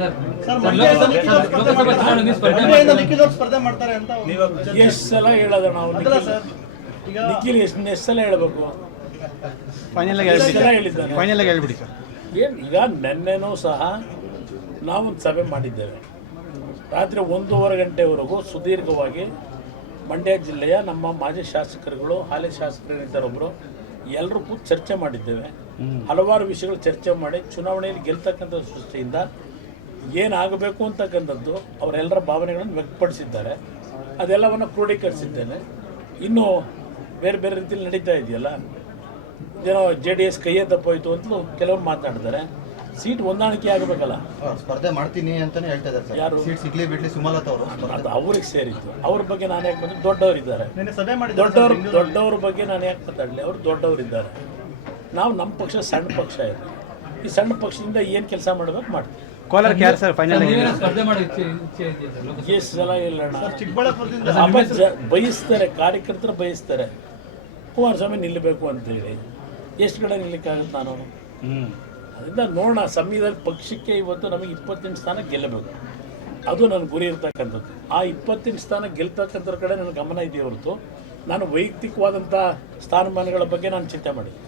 ಸ್ಪರ್ಧೆ ಮಾಡ್ತಾರೆ. ಮಂಡ್ಯದಿಂದ ನಿಖಿಲ್ ಅವ್ರು ಸ್ಪರ್ಧೆ ಮಾಡ್ತಾರೆ ಅಂತ ಒಂದು ಎಷ್ಟು ಸಲ ಹೇಳೋದು ನಾವು ನಿಖಿಲ್. ಸರ್ ಈಗ ನಿಖಿಲ್ ಎಷ್ಟು ಎಷ್ಟು ಸಲ ಹೇಳ್ಬೇಕು. ಫೈನಲ್ ಆಗಿ ಎಷ್ಟು ಹೇಳ್ಬಿಡಿ ಹೇಳಿದ್ದಾನೆ. ಫೈನಲ್ ಆಗಿ ಹೇಳ್ಬಿಡಿ ಸರ್. ಏನು ಈಗ ನೆನ್ನೆನೂ ಸಹ ನಾವೊಂದು ಸಭೆ ಮಾಡಿದ್ದೇವೆ. ರಾತ್ರಿ ಒಂದೂವರೆ ಗಂಟೆವರೆಗೂ ಸುದೀರ್ಘವಾಗಿ ಮಂಡ್ಯ ಜಿಲ್ಲೆಯ ನಮ್ಮ ಮಾಜಿ ಶಾಸಕರುಗಳು ಹಾಲಿ ಎಲ್ಲರೂ ಕೂತು ಚರ್ಚೆ ಮಾಡಿದ್ದೇವೆ. ಹಲವಾರು ವಿಷಯಗಳು ಚರ್ಚೆ ಮಾಡಿ ಚುನಾವಣೆಯಲ್ಲಿ ಗೆಲ್ತಕ್ಕಂಥ ದೃಷ್ಟಿಯಿಂದ ಏನಾಗಬೇಕು ಅಂತಕ್ಕಂಥದ್ದು ಅವರೆಲ್ಲರ ಭಾವನೆಗಳನ್ನು ವ್ಯಕ್ತಪಡಿಸಿದ್ದಾರೆ. ಅದೆಲ್ಲವನ್ನು ಕ್ರೋಢೀಕರಿಸಿದ್ದೇನೆ ಇನ್ನು ಬೇರೆ ಬೇರೆ ರೀತಿಯಲ್ಲಿ ನಡೀತಾ ಇದೆಯಲ್ಲ? ಏನೋ ಜೆ ಡಿ ಎಸ್ ಕೈಯೇ ತಪ್ಪೋಯ್ತು ಅಂತಲೂ ಕೆಲವರು ಮಾತನಾಡ್ತಾರೆ ಸೀಟ್ ಹೊಂದಾಣಿಕೆ ಆಗಬೇಕಲ್ಲ? ಸ್ಪರ್ಧೆ ಮಾಡ್ತೀನಿ ಅಂತಾನೆ ಹೇಳ್ತಾ ಇದ್ದಾರೆ ಯಾರು? ಸರ್ ಸೀಟ್ ಸಿಗ್ಲಿ ಬಿಡ್ಲಿ ಸುಮಲತಾ ಅವರು ಅದು ಅವ್ರಿಗೆ ಸೇರಿತ್ತು. ಅವ್ರ ಬಗ್ಗೆ ನಾನು ಯಾಕೆ ಬಂದು ದೊಡ್ಡವರು ಇದ್ದಾರೆ ದೊಡ್ಡವ್ರ ದೊಡ್ಡವ್ರ ಬಗ್ಗೆ ನಾನು ಯಾಕೆ ಮಾತಾಡಲಿ? ಅವರು ದೊಡ್ಡವರಿದ್ದಾರೆ. ನಾವು ನಮ್ಮ ಪಕ್ಷ ಸಣ್ಣ ಪಕ್ಷ ಇದೆ. ಈ ಸಣ್ಣ ಪಕ್ಷದಿಂದ ಏನು ಕೆಲಸ ಮಾಡಬೇಕು ಮಾಡ್ತೀವಿ. ಕೋಲಾರಕ್ಕೆ ಯಾರು ಸರ್ ಫೈನಲ್ ಸಲ ಬಯಸ್ತಾರೆ ಕಾರ್ಯಕರ್ತರು ಬಯಸ್ತಾರೆ. ಕುಮಾರಸ್ವಾಮಿ ನಿಲ್ಲಬೇಕು ಅಂತೇಳಿ. ಎಷ್ಟು ಕಡೆ ನಿಲ್ಲಕ್ಕಾಗುತ್ತೆ ನಾನು? ಅದರಿಂದ ನೋಡೋಣ. ಸಮಯದಲ್ಲಿ ಪಕ್ಷಕ್ಕೆ ಇವತ್ತು ನಮಗೆ ಇಪ್ಪತ್ತೆಂಟು ಸ್ಥಾನ ಗೆಲ್ಲಬೇಕು. ಅದು ನನ್ನ ಗುರಿ ಇರ್ತಕ್ಕಂಥದ್ದು. ಆ ಇಪ್ಪತ್ತೆಂಟು ಸ್ಥಾನ ಗೆಲ್ತಕ್ಕಂಥದ್ರ ಕಡೆ ನನ್ನ ಗಮನ ಇದೆಯೇ ಹೊರತು ನಾನು ವೈಯಕ್ತಿಕವಾದಂಥ ಸ್ಥಾನಮಾನಗಳ ಬಗ್ಗೆ ನಾನು ಚಿಂತೆ ಮಾಡಿದ್ದೆ